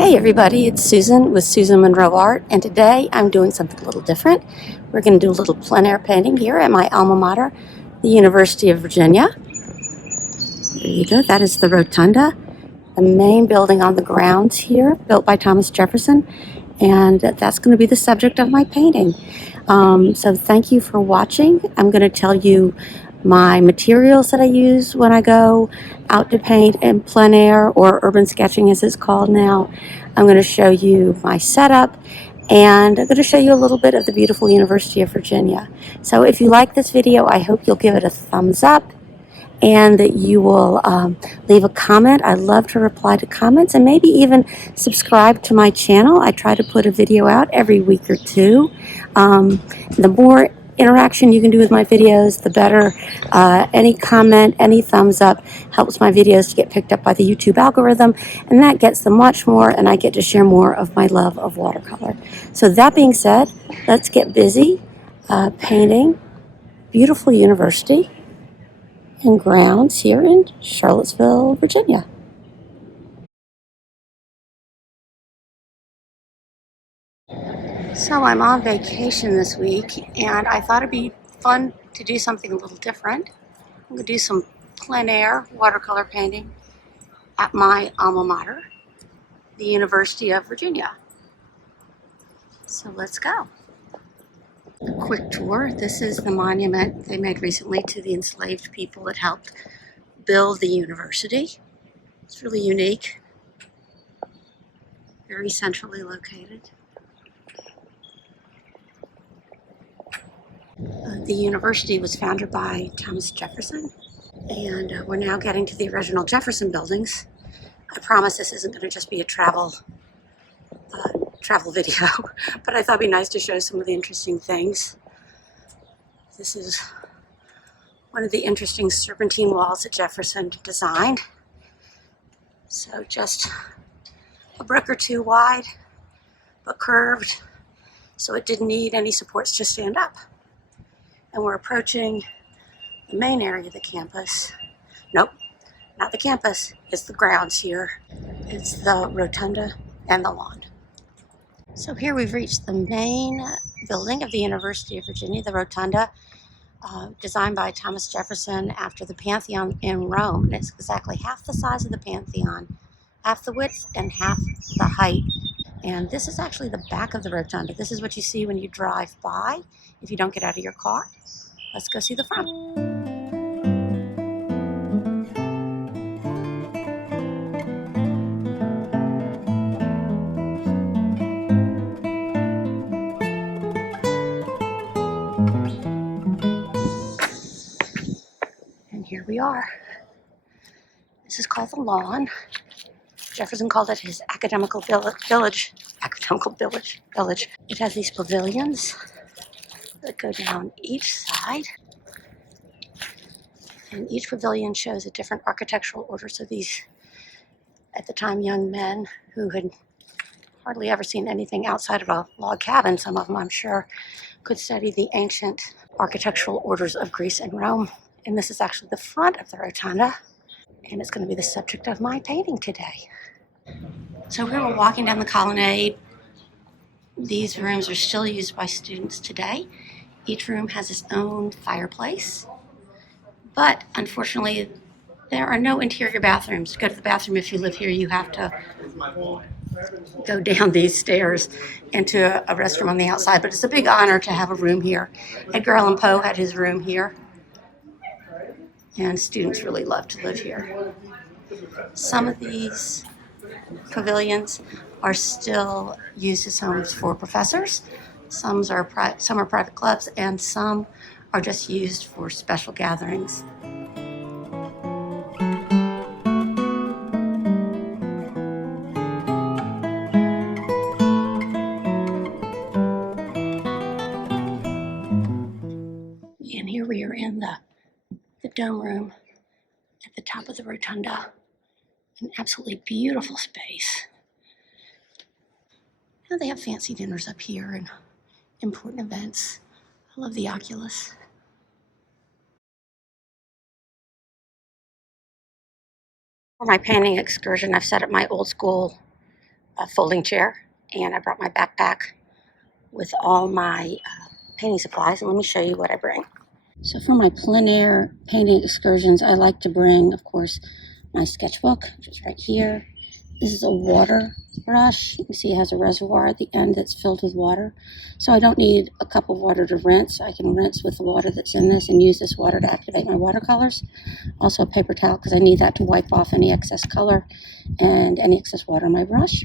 Hey everybody, it's Susan with Susan Monroe Art, and today I'm doing something a little different. We're going to do a little plein air painting here at my alma mater, the University of Virginia. There you go, that is the rotunda, the main building on the grounds here, built by Thomas Jefferson, and that's going to be the subject of my painting. So thank you for watching. I'm going to tell you my materials that I use when I go out to paint in plein air, or urban sketching as it's called now. I'm going to show you my setup, and I'm going to show you a little bit of the beautiful University of Virginia. So if you like this video, I hope you'll give it a thumbs up, and that you will leave a comment. I love to reply to comments, and maybe even subscribe to my channel. I try to put a video out every week or two. The more interaction you can do with my videos, the better. Any comment, any thumbs up helps my videos to get picked up by the YouTube algorithm, and that gets them much more, and I get to share more of my love of watercolor. So that being said, let's get busy painting beautiful university and grounds here in Charlottesville, Virginia. So I'm on vacation this week, and I thought it'd be fun to do something a little different. I'm going to do some plein air watercolor painting at my alma mater, the University of Virginia. So let's go. A quick tour. This is the monument they made recently to the enslaved people that helped build the university. It's really unique, very centrally located. The university was founded by Thomas Jefferson, and we're now getting to the original Jefferson buildings. I promise this isn't going to just be a travel video, but I thought it'd be nice to show some of the interesting things. This is one of the interesting serpentine walls that Jefferson designed. So just a brick or two wide, but curved, so it didn't need any supports to stand up. And we're approaching the main area of the campus. Nope, not the campus, it's the grounds here. It's the rotunda and the lawn. So here we've reached the main building of the University of Virginia, the rotunda, designed by Thomas Jefferson after the Pantheon in Rome. And it's exactly half the size of the Pantheon, half the width and half the height. And this is actually the back of the rotunda. This is what you see when you drive by if you don't get out of your car. Let's go see the front. And here we are. This is called the lawn. Jefferson called it his academical village. Academical village. It has these pavilions that go down each side. And each pavilion shows a different architectural order. So these, at the time, young men who had hardly ever seen anything outside of a log cabin, some of them I'm sure, could study the ancient architectural orders of Greece and Rome. And this is actually the front of the rotunda, and it's going to be the subject of my painting today. So we were walking down the colonnade. These rooms are still used by students today. Each room has its own fireplace, but unfortunately there are no interior bathrooms. To go to the bathroom, if you live here, you have to go down these stairs into a restroom on the outside, but it's a big honor to have a room here. Edgar Allan Poe had his room here, and students really love to live here. Some of these pavilions are still used as homes for professors. Some are private clubs, and some are just used for special gatherings. And here we are in the dome room at the top of the rotunda. An absolutely beautiful space. And they have fancy dinners up here and important events. I love the Oculus. For my painting excursion, I've set up my old school a folding chair, and I brought my backpack with all my painting supplies, and let me show you what I bring. So for my plein air painting excursions, I like to bring, of course, my sketchbook, which is right here. This is a water brush. You can see it has a reservoir at the end that's filled with water. So I don't need a cup of water to rinse. I can rinse with the water that's in this and use this water to activate my watercolors. Also a paper towel because I need that to wipe off any excess color and any excess water on my brush.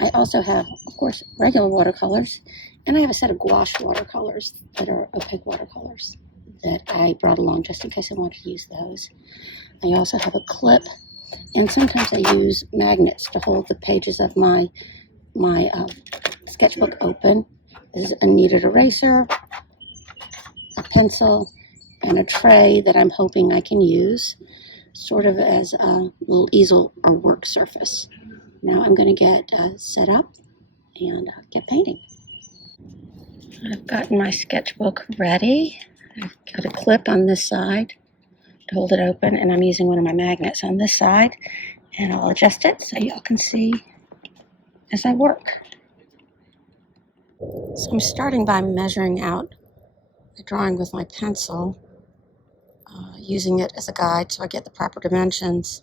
I also have, of course, regular watercolors, and I have a set of gouache watercolors that are opaque watercolors that I brought along just in case I wanted to use those. I also have a clip, and sometimes I use magnets to hold the pages of my sketchbook open. This is a kneaded eraser, a pencil, and a tray that I'm hoping I can use sort of as a little easel or work surface. Now I'm going to get set up and get painting. I've gotten my sketchbook ready. I've got a clip on this side to hold it open, and I'm using one of my magnets on this side, and I'll adjust it so y'all can see as I work. So I'm starting by measuring out the drawing with my pencil, using it as a guide so I get the proper dimensions.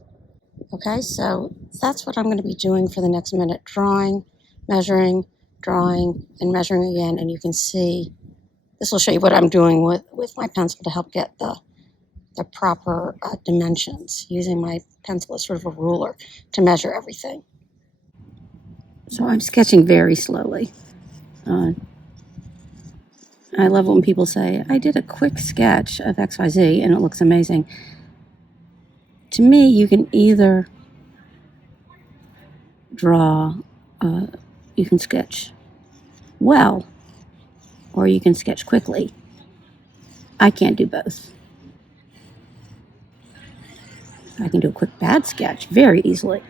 Okay, so that's what I'm going to be doing for the next minute: drawing, measuring, drawing, and measuring again. And you can see this will show you what I'm doing with my pencil to help get the proper dimensions, using my pencil as sort of a ruler to measure everything. So I'm sketching very slowly. I love when people say, I did a quick sketch of XYZ and it looks amazing. To me, you can either draw, you can sketch well, or you can sketch quickly. I can't do both. I can do a quick bad sketch very easily,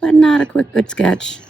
but not a quick good sketch.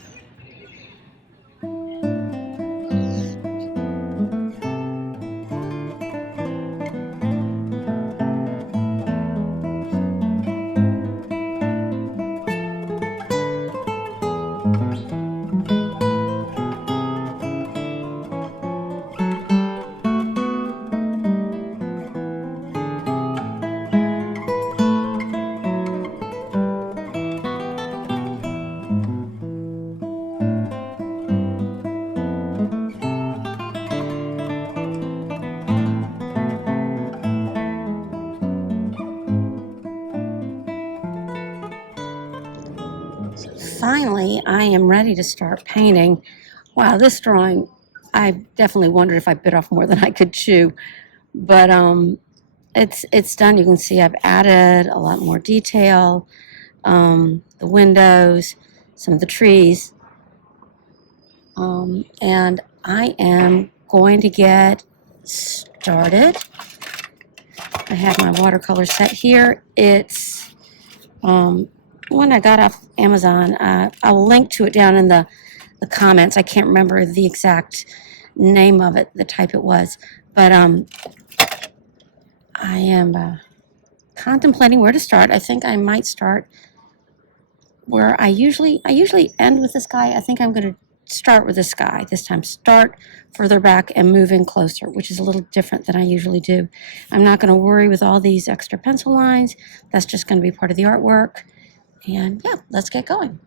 Finally, I am ready to start painting. Wow, this drawing, I definitely wondered if I bit off more than I could chew. But it's done. You can see I've added a lot more detail, the windows, some of the trees, and I am going to get started. I have my watercolor set here. It's one I got off Amazon. I'll link to it down in the comments. I can't remember the exact name of it, the type it was, but I am contemplating where to start. I think I might start where I usually end with the sky. I think I'm going to start with the sky this time. Start further back and move in closer, which is a little different than I usually do. I'm not going to worry with all these extra pencil lines. That's just going to be part of the artwork. And yeah, let's get going.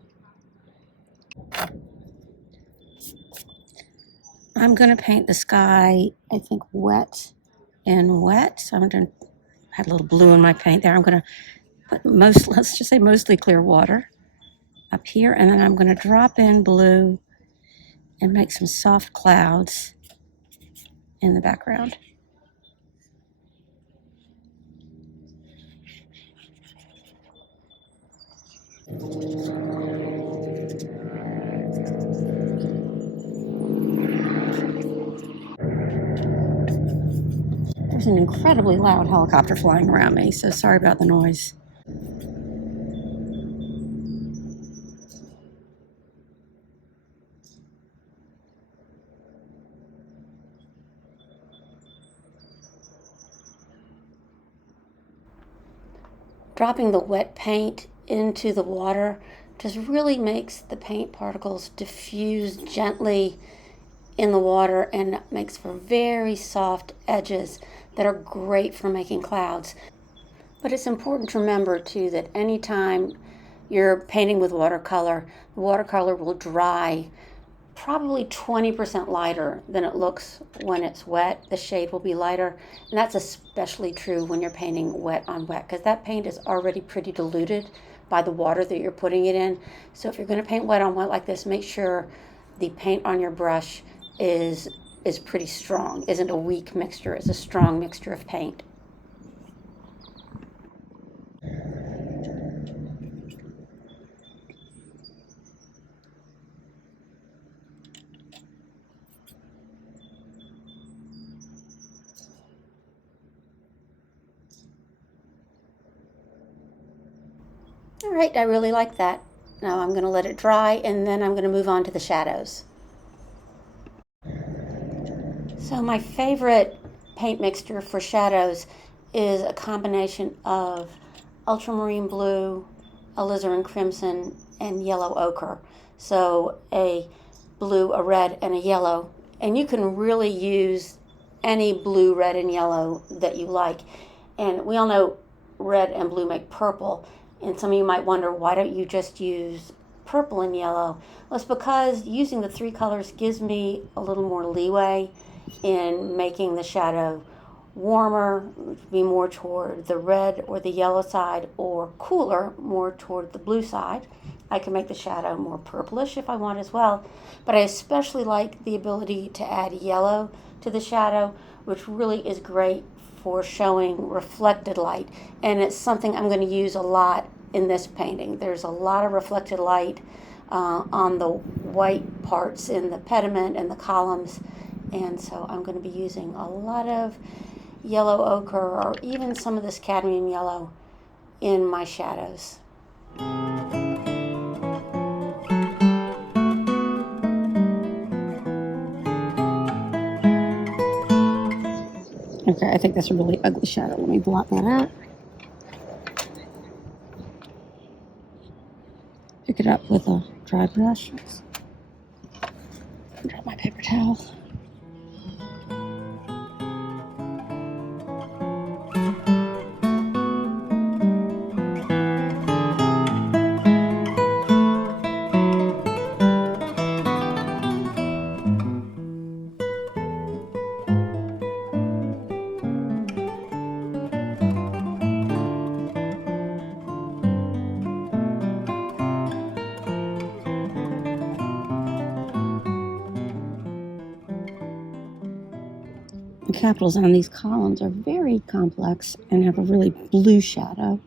I'm going to paint the sky, I think, wet and wet. So I'm going to add a little blue in my paint there. I'm going to put let's just say mostly clear water up here, and then I'm going to drop in blue and make some soft clouds in the background. There's an incredibly loud helicopter flying around me, so sorry about the noise. Dropping the wet paint into the water just really makes the paint particles diffuse gently in the water and makes for very soft edges that are great for making clouds. But it's important to remember too that anytime you're painting with watercolor, the watercolor will dry probably 20% lighter than it looks when it's wet. The shade will be lighter, and that's especially true when you're painting wet on wet, because that paint is already pretty diluted by the water that you're putting it in. So if you're going to paint wet on wet like this, make sure the paint on your brush is pretty strong, isn't a weak mixture, it's a strong mixture of paint. All right, I really like that. Now I'm going to let it dry, and then I'm going to move on to the shadows. So my favorite paint mixture for shadows is a combination of ultramarine blue, alizarin crimson, and yellow ochre. So a blue, a red, and a yellow. And you can really use any blue, red, and yellow that you like. And we all know red and blue make purple. And some of you might wonder, why don't you just use purple and yellow? Well, it's because using the three colors gives me a little more leeway in making the shadow warmer, be more toward the red or the yellow side, or cooler, more toward the blue side. I can make the shadow more purplish if I want as well, but I especially like the ability to add yellow to the shadow, which really is great for showing reflected light, and it's something I'm going to use a lot in this painting. There's a lot of reflected light on the white parts in the pediment and the columns, and so I'm going to be using a lot of yellow ochre or even some of this cadmium yellow in my shadows. Okay, I think that's a really ugly shadow. Let me blot that out. Pick it up with a dry brush. Drop my paper towel. The capitals on these columns are very complex and have a really blue shadow.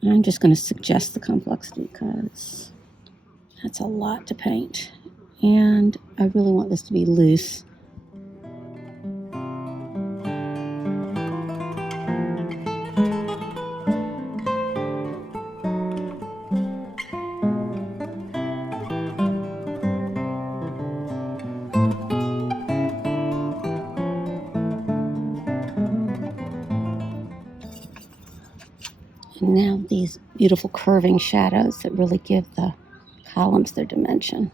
And I'm just going to suggest the complexity because that's a lot to paint. And I really want this to be loose. And now these beautiful curving shadows that really give the columns their dimension.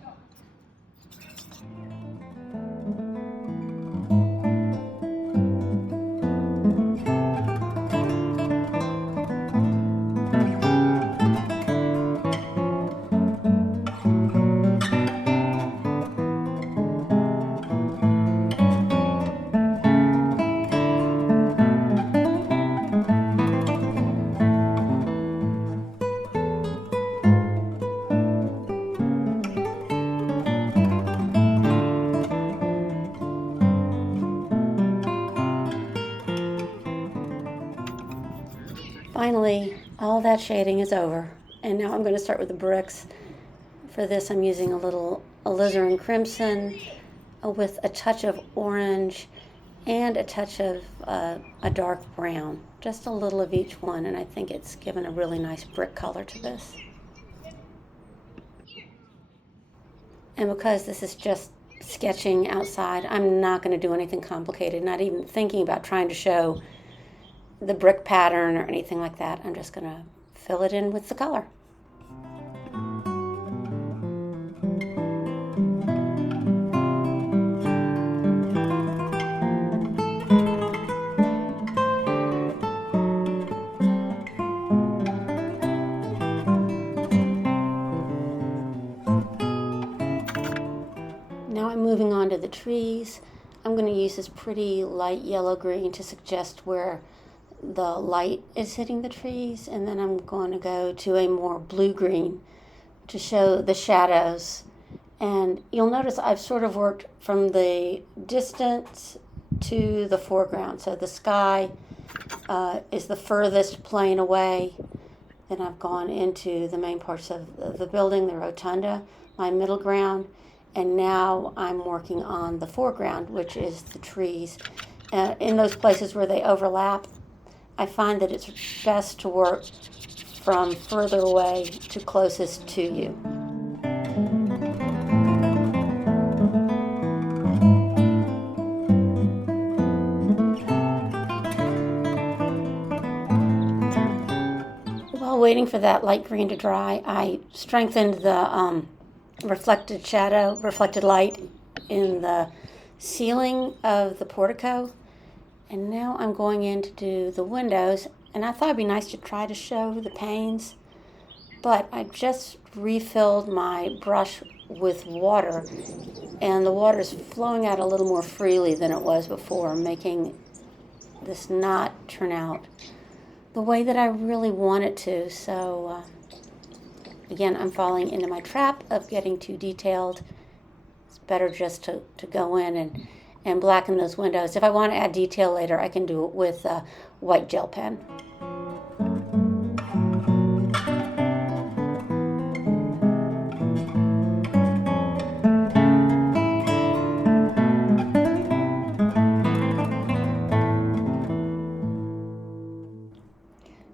Finally, all that shading is over, and now I'm going to start with the bricks. For this, I'm using a little alizarin crimson with a touch of orange and a touch of a dark brown, just a little of each one, and I think it's given a really nice brick color to this. And because this is just sketching outside, I'm not going to do anything complicated, not even thinking about trying to show the brick pattern or anything like that. I'm just going to fill it in with the color. Now I'm moving on to the trees. I'm going to use this pretty light yellow-green to suggest where the light is hitting the trees, and then I'm going to go to a more blue-green to show the shadows. And you'll notice I've sort of worked from the distance to the foreground. So the sky is the furthest plane away. Then I've gone into the main parts of the building, the rotunda, my middle ground. And now I'm working on the foreground, which is the trees. In those places where they overlap, I find that it's best to work from further away to closest to you. While waiting for that light green to dry, I strengthened the reflected light in the ceiling of the portico. And now I'm going in to do the windows, and I thought it'd be nice to try to show the panes, but I just refilled my brush with water, and the water is flowing out a little more freely than it was before, making this not turn out the way that I really want it to. So again, I'm falling into my trap of getting too detailed. It's better just to go in and blacken those windows. If I want to add detail later, I can do it with a white gel pen.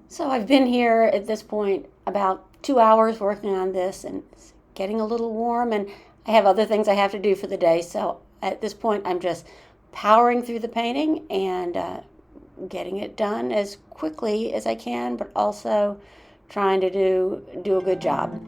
So I've been here at this point about 2 hours working on this, and it's getting a little warm, and I have other things I have to do for the day. So at this point, I'm just powering through the painting and getting it done as quickly as I can, but also trying to do a good job.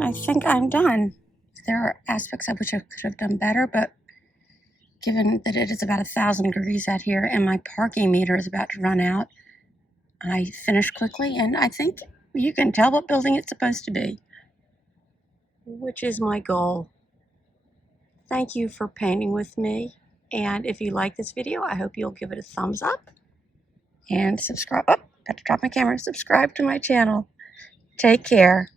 I think I'm done. There are aspects of which I could have done better, but given that it is about 1,000 degrees out here and my parking meter is about to run out, I finished quickly, and I think you can tell what building it's supposed to be, which is my goal. Thank you for painting with me, and if you like this video, I hope you'll give it a thumbs up and subscribe. Oh, got to drop my camera. Subscribe to my channel. Take care.